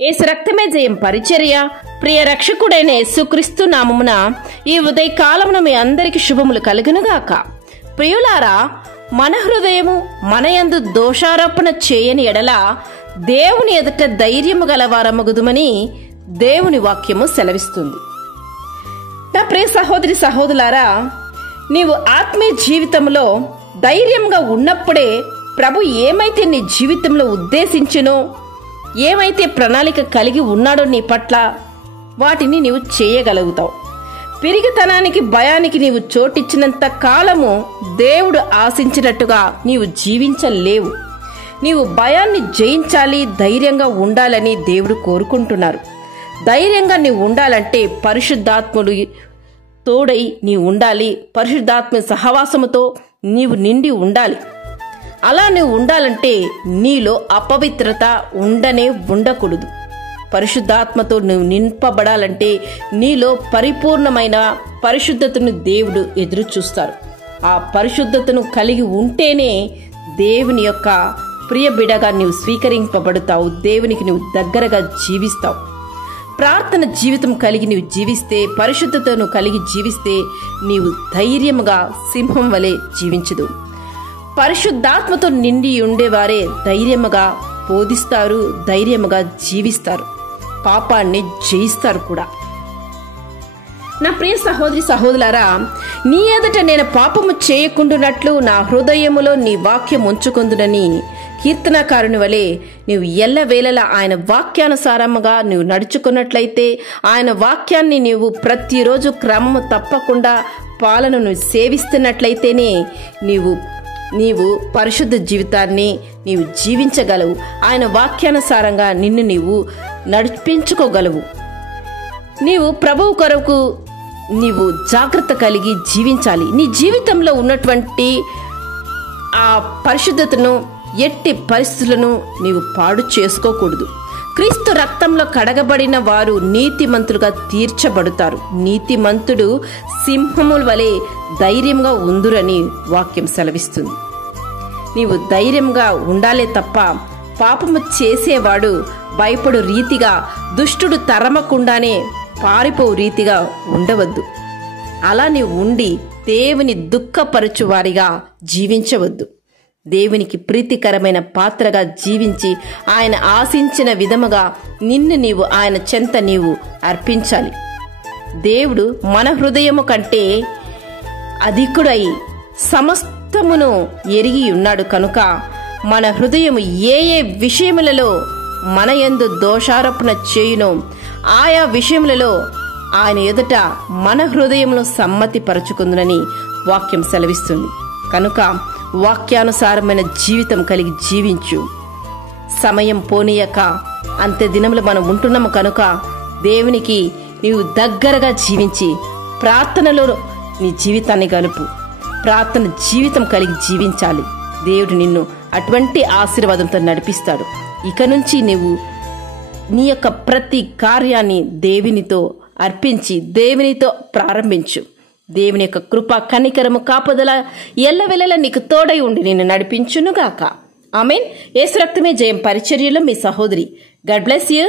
యేసు రక్తమే జయం పరిచర్య. ప్రియ రక్షకుడైన యేసుక్రీస్తు నామమున ఈ ఉదయకాలమున మీ అందరికి శుభములు కలుగునుగాక. ప్రియులారా, మన హృదయము మనయందు దోషారోపణ చేయని ఎడల దేవుని ఎదుట ధైర్యము గలవారమగుదుమని దేవుని వాక్యము సెలవిస్తుంది. నా ప్రియ సహోదరి సహోదరులారా, నీవు ఆత్మీయ జీవితంలో ధైర్యంగా ఉన్నప్పుడే ప్రభు ఏమైతే నీ జీవితంలో ఉద్దేశించినో, ఏమైతే ప్రణాళిక కలిగి ఉన్నాడో నీ పట్ల, వాటిని నీవు చేయగలుగుతావు. పిరిగితనానికి భయానికి నీవు చోటిచ్చినంత కాలము దేవుడు ఆశించినట్టుగా నీవు జీవించలేవు. నీవు భయాన్ని జయించాలి, ధైర్యంగా ఉండాలని దేవుడు కోరుకుంటున్నారు. ధైర్యంగా నీవు ఉండాలంటే పరిశుద్ధాత్ముడు తోడై నీవు ఉండాలి. పరిశుద్ధాత్మ సహవాసముతో నీవు నిండి ఉండాలి. అలా నువ్వు ఉండాలంటే నీలో అపవిత్రత ఉండకూడదు. పరిశుద్ధాత్మతో నువ్వు నింపబడాలంటే నీలో పరిపూర్ణమైన పరిశుద్ధతను దేవుడు ఎదురు చూస్తారు. ఆ పరిశుద్ధతను కలిగి ఉంటేనే దేవుని యొక్క ప్రియ బిడగా నీవు స్వీకరింపబడతావు. దేవునికి నువ్వు దగ్గరగా జీవిస్తావు. ప్రార్థన జీవితం కలిగి నీవు జీవిస్తే, పరిశుద్ధతను కలిగి జీవిస్తే నీవు ధైర్యముగా సింహం వలె జీవించదు. పరిశుద్ధాత్మతో నిండి ఉండేవారే ధైర్యముగా బోధిస్తారు, ధైర్యముగా జీవిస్తారు, పాపాన్ని జయిస్తారు కూడా. నా ప్రియ సహోదరి సహోదరులారా, నీ ఎదుట నేను పాపము చేయకుండానట్లు నా హృదయములో నీ వాక్యం ఉంచుకుందునని కీర్తనకారుని వలె నీవు ఎల్లవేళలా ఆయన వాక్యానుసారముగా నీవు నడుచుకున్నట్లయితే, ఆయన వాక్యాన్ని నీవు ప్రతిరోజు క్రమము తప్పకుండా పాలనను సేవిస్తున్నట్లయితేనే నీవు పరిశుద్ధ జీవితాన్ని నీవు జీవించగలవు. ఆయన వాక్యానుసారంగా నిన్ను నీవు నడిపించుకోగలవు. నీవు ప్రభువు కొరకు నీవు జాగ్రత్త కలిగి జీవించాలి. నీ జీవితంలో ఉన్నటువంటి ఆ పరిశుద్ధతను ఎట్టి పరిస్థితులను నీవు పాడు చేసుకోకూడదు. క్రీస్తు రక్తంలో కడగబడిన వారు నీతిమంతులుగా తీర్చబడతారు. నీతిమంతుడు సింహముల వలె ధైర్యంగా ఉందురని వాక్యం సెలవిస్తుంది. నీవు ధైర్యంగా ఉండాలే తప్ప పాపము చేసేవాడు భయపడు రీతిగా, దుష్టుడు తరమకుండానే పారిపో రీతిగా ఉండవద్దు. అలా నీవు ఉండి దేవుని దుఃఖపరచు వారిగా జీవించవద్దు. దేవునికి ప్రీతికరమైన పాత్రగా జీవించి ఆయన ఆశించిన విధముగా నిన్ను నీవు ఆయన చెంత నీవు అర్పించాలి. దేవుడు మన హృదయము కంటే అధికుడై సమస్తమును ఎరిగి ఉన్నాడు కనుక మన హృదయము ఏ ఏ విషయములలో మన యందు దోషారోపణ చేయునో ఆయా విషయములలో ఆయన ఎదుట మన హృదయమును సమ్మతి పరచుకుందునని వాక్యం సెలవిస్తుంది. కనుక వాక్యానుసారమైన జీవితం కలిగి జీవించు. సమయం పోనీయక అంత్య దినములు మనం ఉంటున్నాము కనుక దేవునికి నీవు దగ్గరగా జీవించి ప్రార్థనలో నీ జీవితాన్ని గలుపు. ప్రార్థన జీవితం కలిగి జీవించాలి. దేవుడు నిన్ను అటువంటి ఆశీర్వాదంతో నడిపిస్తాడు. ఇక నుంచి నీవు నీ యొక్క ప్రతి కార్యాన్ని దేవునితో అర్పించి దేవునితో ప్రారంభించు. దేవుని యొక్క కృప, కనికరము, కాపుదల ఎల్లవెల్లలా నీకు తోడై ఉండి నిన్ను నడిపించునుగాక. ఆమేన్. యేసు రక్తమే జయం పరిచర్యలో మీ సహోదరి. God bless you.